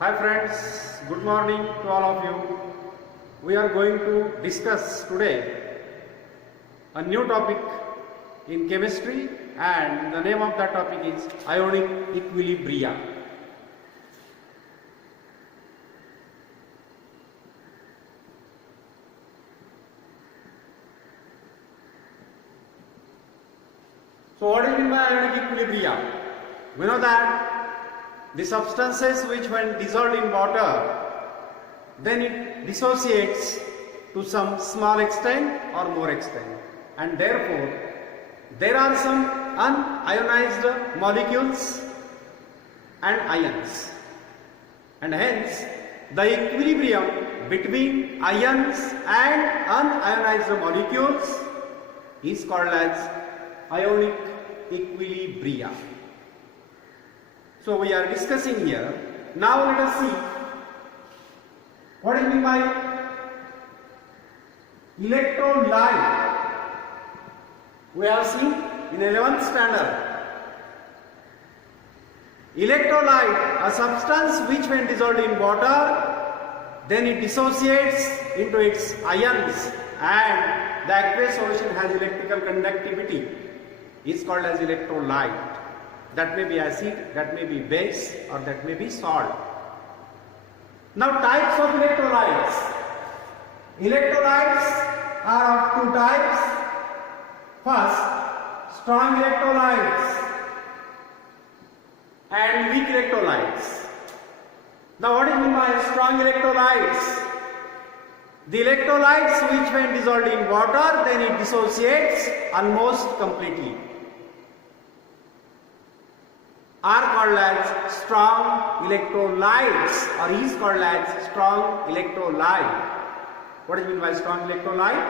Hi friends, good morning to all of you. We are going to discuss today a new topic in chemistry, and the name of that topic is ionic equilibria. So what do you mean by ionic equilibria? We know that the substances which when dissolved in water, then it dissociates to some small extent or more extent, and therefore there are some unionized molecules and ions, and hence the equilibrium between ions and unionized molecules is called as ionic equilibria. So we are discussing here. Now let us see what is meant by electrolyte. We have seen in 11th standard. Electrolyte, a substance which when dissolved in water, then it dissociates into its ions, and the aqueous solution has electrical conductivity, is called as electrolyte. That may be acid, that may be base, or that may be salt. Now types of electrolytes. Electrolytes are of two types. First, strong electrolytes and weak electrolytes. Now what is meant by strong electrolytes? The electrolytes which when dissolved in water, then it dissociates almost completely, are called as strong electrolytes, or is called as strong electrolyte. What is meant by strong electrolyte?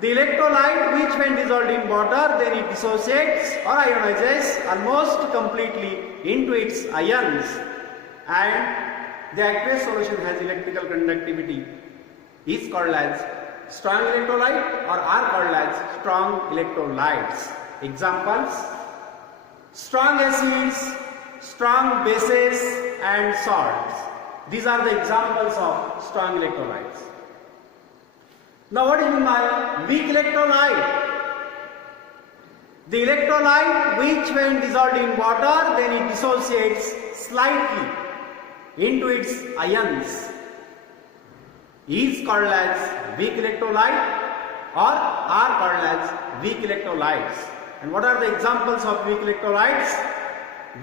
The electrolyte which when dissolved in water, then it dissociates or ionizes almost completely into its ions, and the aqueous solution has electrical conductivity, is called as strong electrolyte or are called as strong electrolytes. Examples: strong acids, strong bases and salts. These are the examples of strong electrolytes. Now what is meant by weak electrolyte? The electrolyte which when dissolved in water, then it dissociates slightly into its ions, is called as weak electrolyte or are called as weak electrolytes. And what are the examples of weak electrolytes?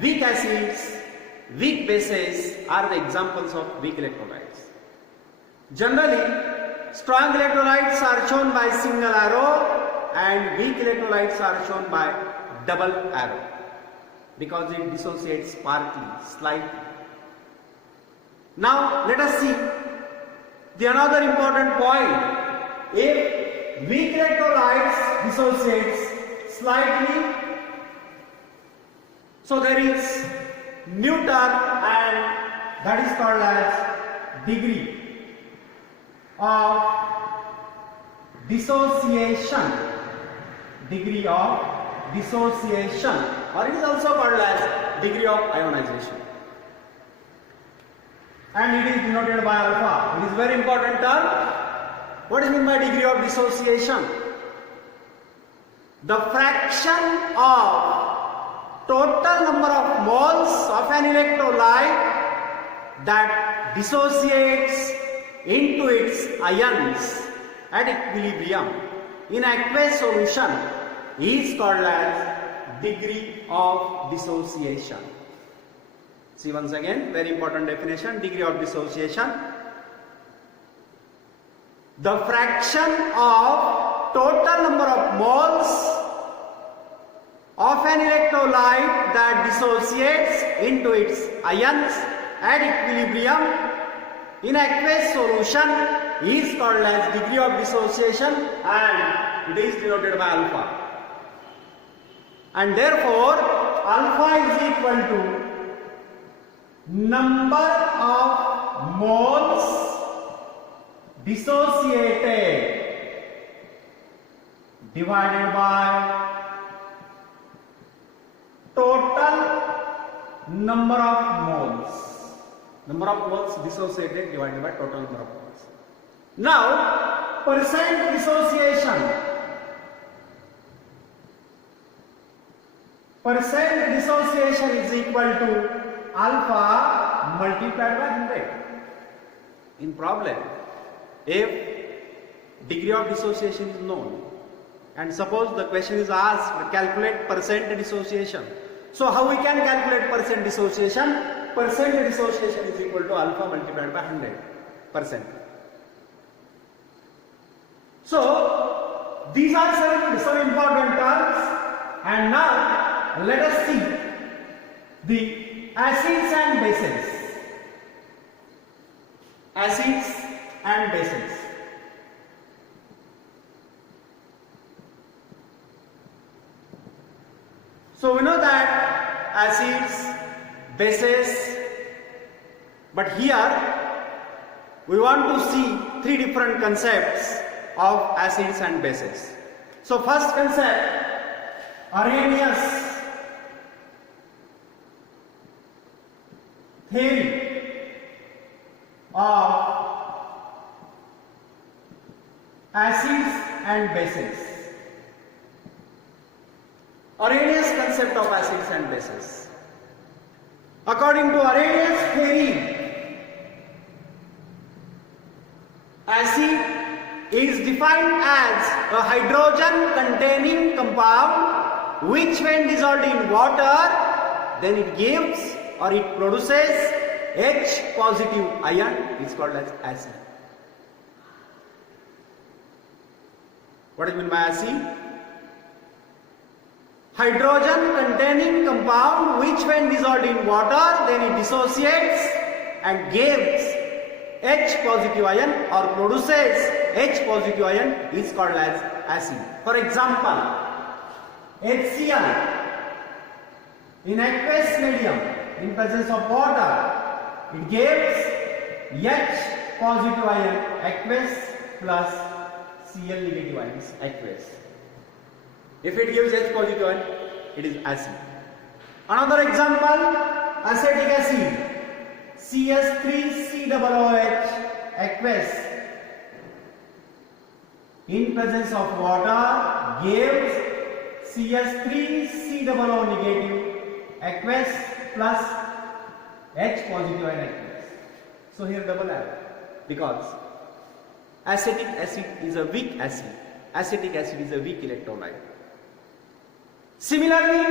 Weak acids, weak bases are the examples of weak electrolytes. Generally, strong electrolytes are shown by single arrow and weak electrolytes are shown by double arrow, because it dissociates partly, slightly. Now let us see the another important point. If weak electrolytes dissociates slightly, so there is new term, and that is called as degree of dissociation. Degree of dissociation, or it is also called as degree of ionization, and it is denoted by alpha. It is very important term. What is meant by degree of dissociation? The fraction of total number of moles of an electrolyte that dissociates into its ions at equilibrium in aqueous solution is called as degree of dissociation. See once again, very important definition: degree of dissociation. The fraction of total number of moles of an electrolyte that dissociates into its ions at equilibrium in aqueous solution is called as degree of dissociation, and it is denoted by alpha. And therefore, alpha is equal to number of moles dissociated divided by total number of moles. Number of moles dissociated divided by total number of moles. Now, percent dissociation. Percent dissociation is equal to alpha multiplied by 100. In problem, if degree of dissociation is known, and suppose the question is asked, calculate percent dissociation. So how we can calculate percent dissociation? Percent dissociation is equal to alpha multiplied by 100%. So these are some important terms, and now let us see the acids and bases. Acids and bases. So we know that acids, bases, but here we want to see three different concepts of acids and bases. So first concept, Arrhenius theory of acids and bases. Arrhenius concept of acids and bases. According to Arrhenius theory, acid is defined as a hydrogen containing compound which when dissolved in water, then it gives or it produces H positive ion, is called as acid. What is meant by acid? Hydrogen containing compound which when dissolved in water, then it dissociates and gives H positive ion or produces H positive ion, is called as acid. For example, HCl in aqueous medium in presence of water, it gives H positive ion aqueous plus Cl negative ions aqueous. If it gives H positive ion, it is acid. Another example, acetic acid, CS3COOH aqueous in presence of water gives CS3COO negative aqueous plus H positive ion aqueous. So here double arrow, because acetic acid is a weak acid. Acetic acid is a weak electrolyte. Similarly,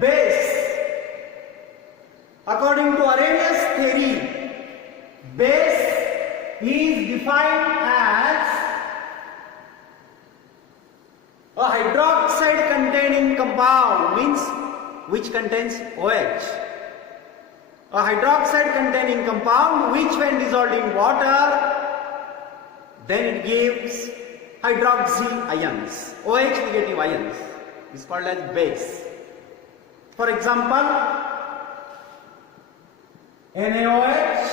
base. According to Arrhenius theory, base is defined as a hydroxide containing compound, means which contains OH. A hydroxide containing compound which when dissolved in water, then it gives hydroxyl ions, OH negative ions, is called as base. For example, NaOH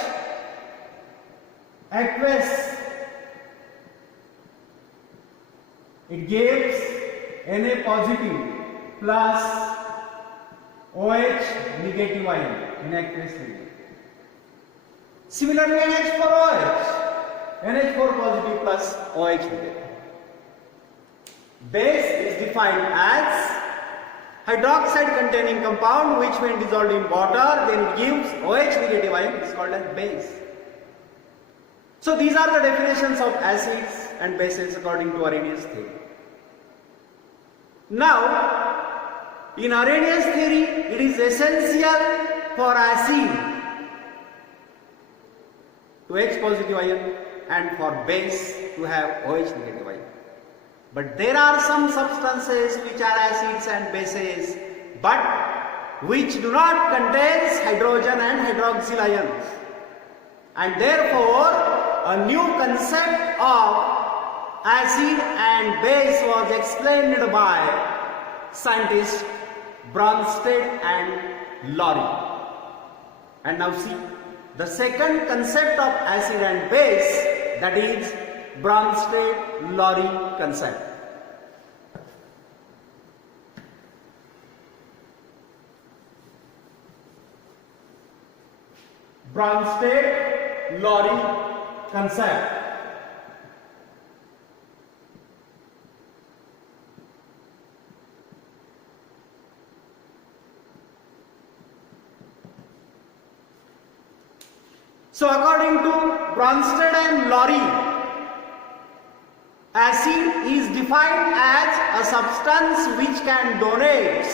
aqueous, it gives Na positive plus OH negative ion in aqueous medium. Similarly, NH4OH, NH4 positive plus OH negative. Base is defined as hydroxide containing compound which when dissolved in water, then it gives OH negative ion, is called as base. So these are the definitions of acids and bases according to Arrhenius theory. Now, in Arrhenius theory, it is essential for acid to H positive ion and for base to have OH negative ion. But there are some substances which are acids and bases, but which do not contain hydrogen and hydroxyl ions. And therefore, a new concept of acid and base was explained by scientists Bronsted and Lowry. And now see, the second concept of acid and base, that is Bronsted-Lowry concept. Bronsted-Lowry concept. So according to Bronsted and Lowry, acid is defined as a substance which can donate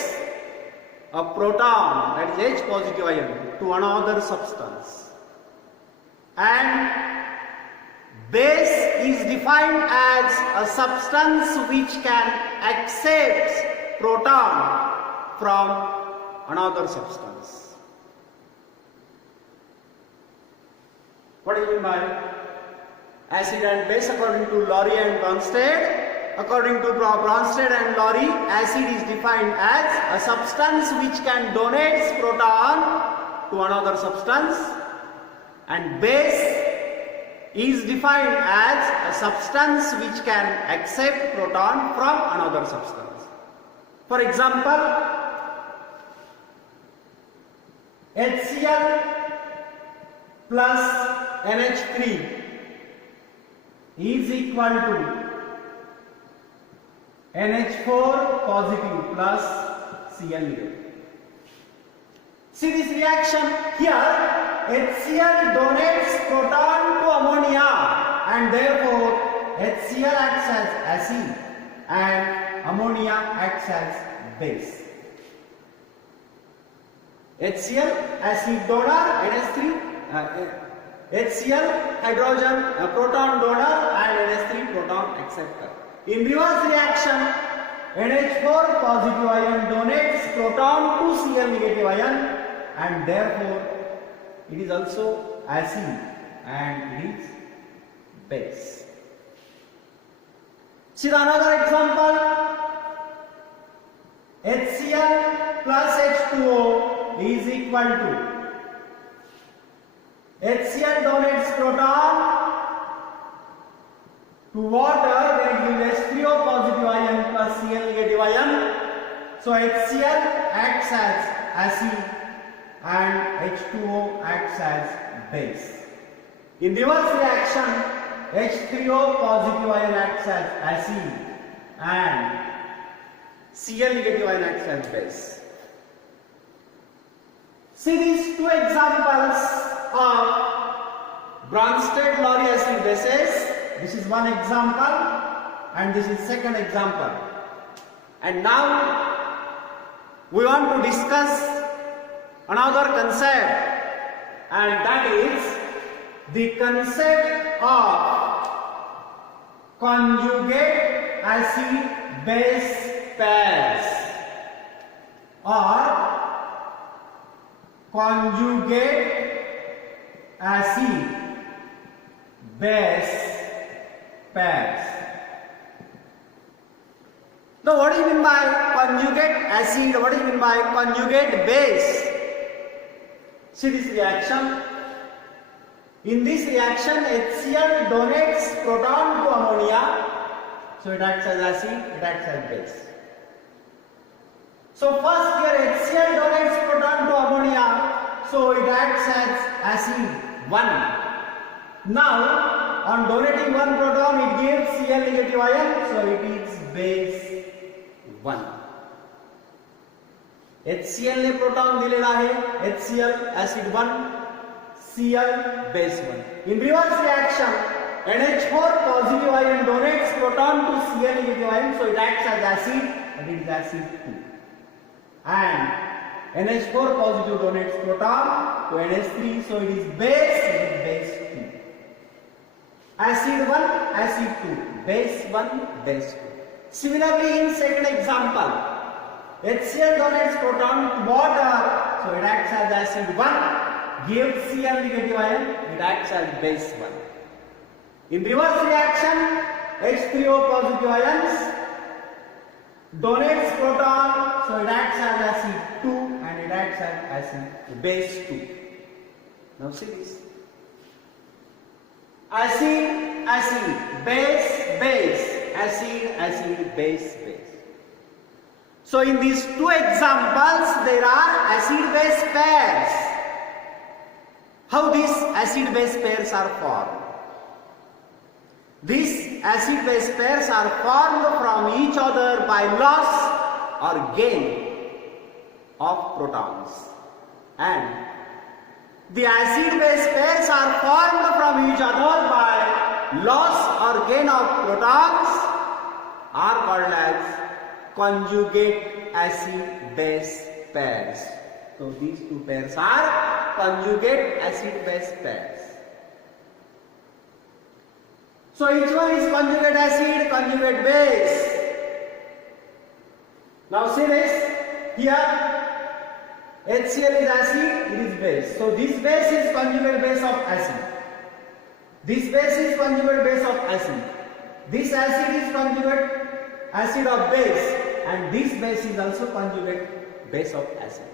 a proton, that is H positive ion, to another substance. And base is defined as a substance which can accept proton from another substance. What do you mean by acid and base according to Lowry and Bronsted? According to Bronsted and Lowry, acid is defined as a substance which can donate proton to another substance, and base is defined as a substance which can accept proton from another substance. For example, HCl plus NH3 is equal to NH4 positive plus Cl negative. See this reaction here, HCl donates proton to ammonia and therefore HCl acts as acid and ammonia acts as base. HCl acid donor, NH3 HCl hydrogen proton donor and NH3 proton acceptor. In reverse reaction, NH4 positive ion donates proton to Cl negative ion and therefore it is also acid and it is base. See another example, HCl plus H2O is equal to HCl donates proton to water, then it gives H3O positive ion plus Cl negative ion. So HCl acts as acid and H2O acts as base. In reverse reaction, H3O positive ion acts as acid and Cl negative ion acts as base. See these two examples of Bronsted-Lowry acid bases. This is one example and this is second example. And now we want to discuss another concept, and that is the concept of conjugate acid base pairs or conjugate acid base pairs. Now what do you mean by conjugate acid? What do you mean by conjugate base? See this reaction. In this reaction, HCl donates proton to ammonia, so it acts as acid, it acts as base. So first here HCl donates proton to ammonia, so it acts as acid 1. Now on donating one proton it gives Cl negative ion, so it is base 1. HCl ने proton दिलेला आहे, HCl acid 1, Cl base 1. In reverse reaction, NH4 positive ion donates proton to Cl negative ion, so it acts as acid and it is acid 2. And NH4 positive donates proton to NH3, so it is base 2. Acid 1, acid 2, base 1, base 2. Similarly, in second example, HCl donates proton to water, so it acts as acid 1, gives Cl negative ion, it acts as base 1. In reverse reaction, H3O positive ions donates proton, so it acts as acid 2 and it acts as acid base 2. Now see this. Acid, acid, base, base, acid, acid, base, base. So in these two examples there are acid-base pairs. how these acid-base pairs are formed. These acid-base pairs are formed from each other by loss or gain of protons, and the acid-base pairs are formed from each other by loss or gain of protons are called as conjugate acid-base pairs. So these two pairs are conjugate acid-base pairs. So each one is conjugate acid, conjugate base. Now see this, here HCl is acid, it is base. So this base is conjugate base of acid. This base is conjugate base of acid. This acid is conjugate acid of base, and this base is also conjugate base of acid.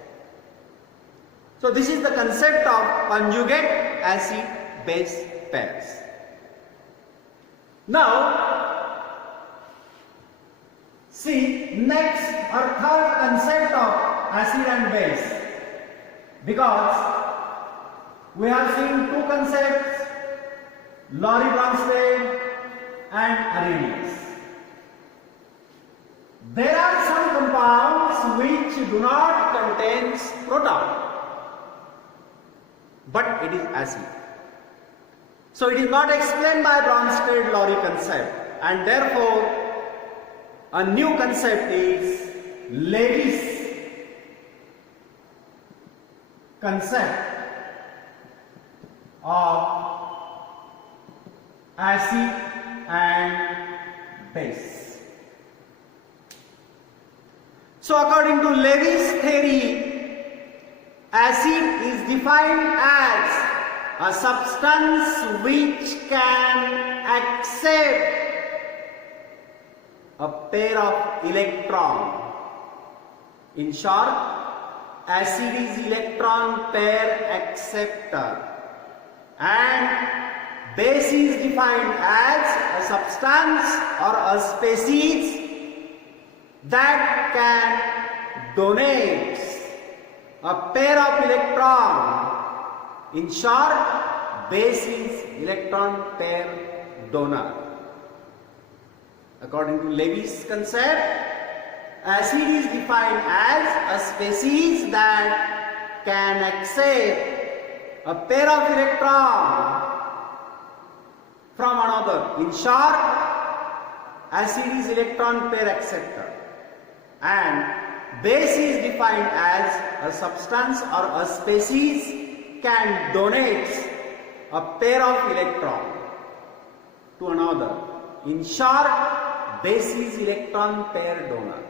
So this is the concept of conjugate acid base pairs. Now see next or third concept of acid and base, because we have seen two concepts, Lowry Bronsted and Arrhenius. There are some compounds which do not contain proton, but it is acid. So it is not explained by Bronsted-Lowry concept, and therefore a new concept is Levy's concept of acid and base. So according to Levy's theory, acid is defined as a substance which can accept a pair of electrons. In short, acid is electron pair acceptor, and base is defined as a substance or a species that can donate a pair of electrons. In short, base is electron pair donor. According to Levy's concept, acid is defined as a species that can accept a pair of electrons from another. In short, acid is electron pair acceptor, and base is defined as a substance or a species can donate a pair of electrons to another. In short, base is electron pair donor.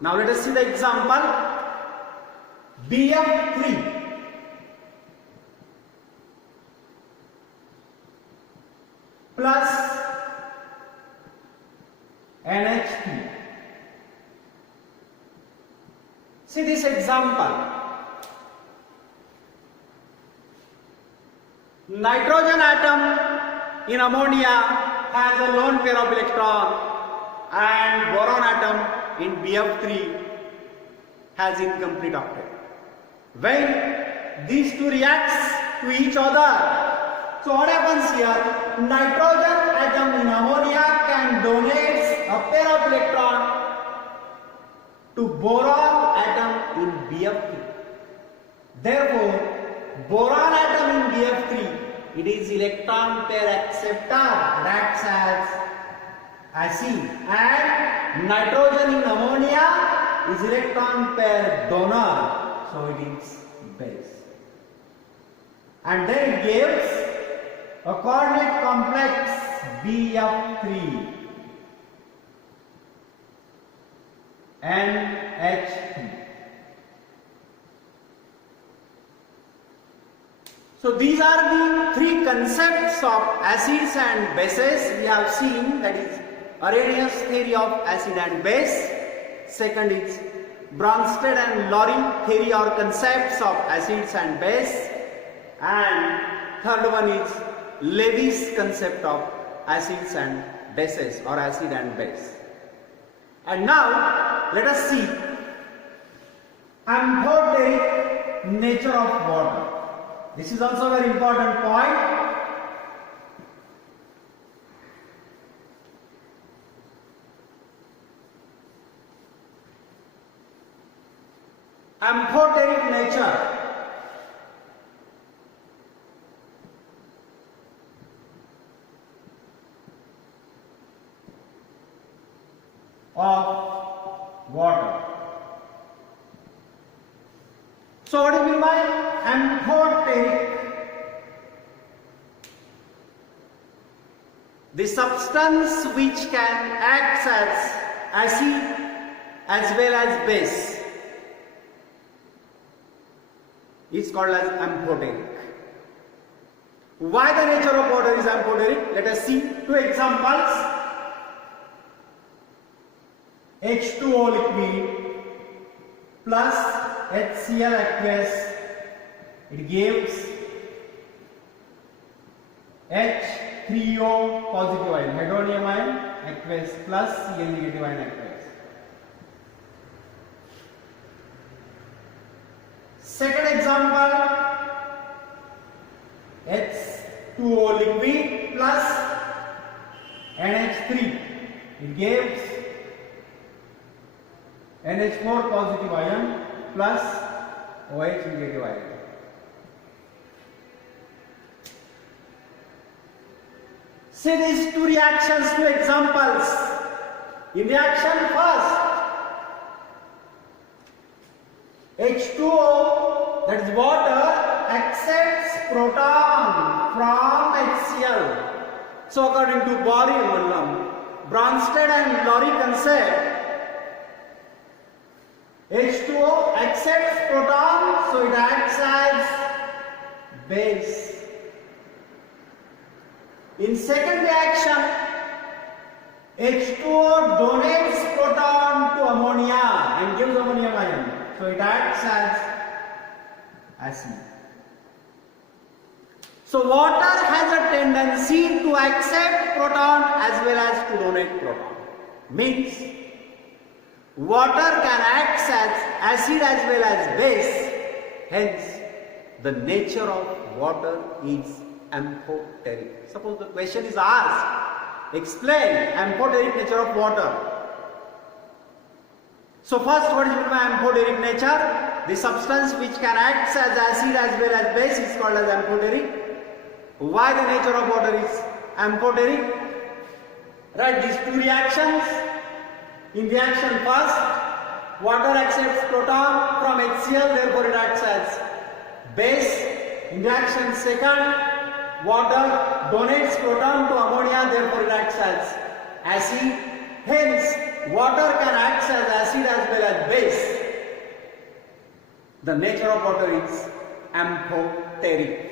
Now let us see the example. BF3 plus NH3. See this example. Nitrogen atom in ammonia has a lone pair of electron, and boron atom in BF3 has incomplete octet. When these two reacts to each other, so what happens here? Nitrogen atom in ammonia can donate a pair of electron to boron atom in BF3. Therefore, boron atom in BF3, it is electron pair acceptor, acts as acid, and nitrogen in ammonia is electron pair donor, so it is base. And then it gives a coordinate complex BF3 NH3. So these are the three concepts of acids and bases we have seen, that is Arrhenius theory of acid and base. Second is Bronsted and Lowry theory or concepts of acids and base. And third one is Levy's concept of acids and bases or acid and base. And now let us see amphoteric nature of water. This is also a very important point. Amphoteric nature of water. So what do you mean by amphoteric? The substance which can act as acid as well as base is called as amphoteric. Why the nature of water is amphoteric? Let us see two examples. H2O liquid plus HCl aqueous, it gives H3O positive ion, hydronium ion aqueous plus Cl negative ion aqueous. Second example, H2O liquid plus NH3, it gives NH4 positive ion plus OH negative ion. See these two reactions, two examples. In reaction first, H2O, that is water, accepts proton from HCl. So according to Bronsted and Lowry concept, H2O accepts proton, so it acts as base. In second reaction, H2O donates proton to ammonia and gives ammonium ion, so it acts as acid. So water has a tendency to accept proton as well as to donate proton. Means water can act as acid as well as base. Hence, the nature of water is amphoteric. Suppose the question is asked, explain amphoteric nature of water. So first, what is meant by amphoteric nature? The substance which can act as acid as well as base is called as amphoteric. Why the nature of water is amphoteric? Right, these two reactions. In reaction first, water accepts proton from HCl, therefore it acts as base. In reaction second, water donates proton to ammonia, therefore it acts as acid. Hence, water can act as acid as well as base. The nature of water is amphoteric.